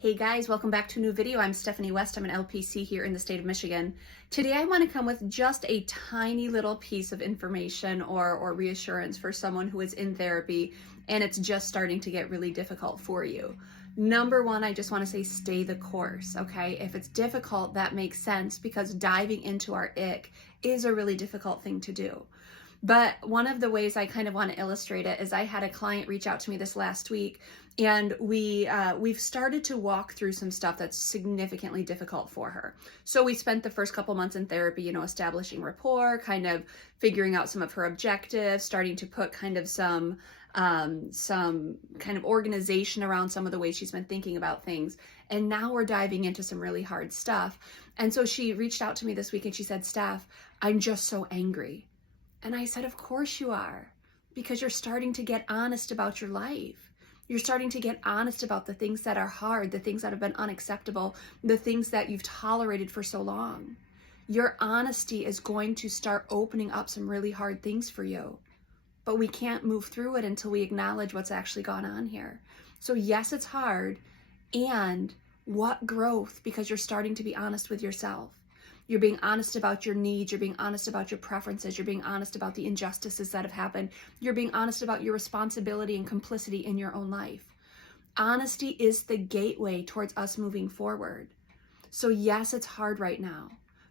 Hey guys, welcome back to a new video. I'm Stephanie West. I'm an LPC here in the state of Michigan. Today I want to come with just a tiny little piece of information or reassurance for someone who is in therapy and it's just starting to get really difficult for you. Number one, I just want to say stay the course, okay? If it's difficult, that makes sense because diving into our ick is a really difficult thing to do. But one of the ways I kind of want to illustrate it is I had a client reach out to me this last week, and we've started to walk through some stuff that's significantly difficult for her. So we spent the first couple months in therapy, establishing rapport, kind of figuring out some of her objectives, starting to put kind of some kind of organization around some of the ways she's been thinking about things. And now we're diving into some really hard stuff. And so she reached out to me this week and she said, "Steph, I'm just so angry." And I said, of course you are, because you're starting to get honest about your life. You're starting to get honest about the things that are hard, the things that have been unacceptable, the things that you've tolerated for so long. Your honesty is going to start opening up some really hard things for you. But we can't move through it until we acknowledge what's actually gone on here. So yes, it's hard. And what growth, because you're starting to be honest with yourself. You're being honest about your needs. You're being honest about your preferences. You're being honest about the injustices that have happened. You're being honest about your responsibility and complicity in your own life. Honesty is the gateway towards us moving forward. So yes, it's hard right now,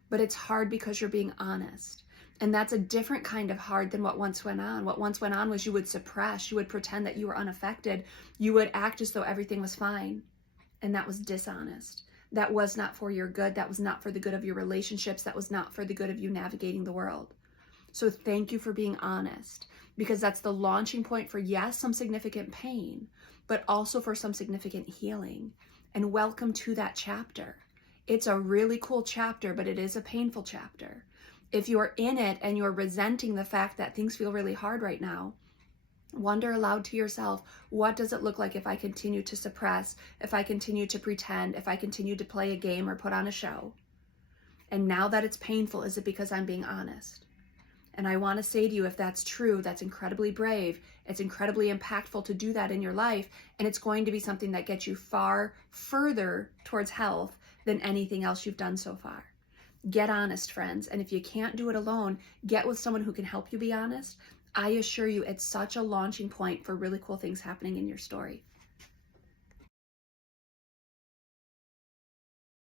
but it's hard because you're being honest. And that's a different kind of hard than what once went on. What once went on was you would suppress, you would pretend that you were unaffected. You would act as though everything was fine. And that was dishonest. That was not for your good. That was not for the good of your relationships. That was not for the good of you navigating the world. So thank you for being honest, because that's the launching point for, yes, some significant pain, but also for some significant healing. And welcome to that chapter. It's a really cool chapter, but it is a painful chapter. If you're in it and you're resenting the fact that things feel really hard right now, wonder aloud to yourself, what does it look like if I continue to suppress, if I continue to pretend, if I continue to play a game or put on a show? And now that it's painful, is it because I'm being honest? And I want to say to you, if that's true, that's incredibly brave. It's incredibly impactful to do that in your life. And it's going to be something that gets you far further towards health than anything else you've done so far. Get honest, friends. And if you can't do it alone, get with someone who can help you be honest. I assure you, it's such a launching point for really cool things happening in your story.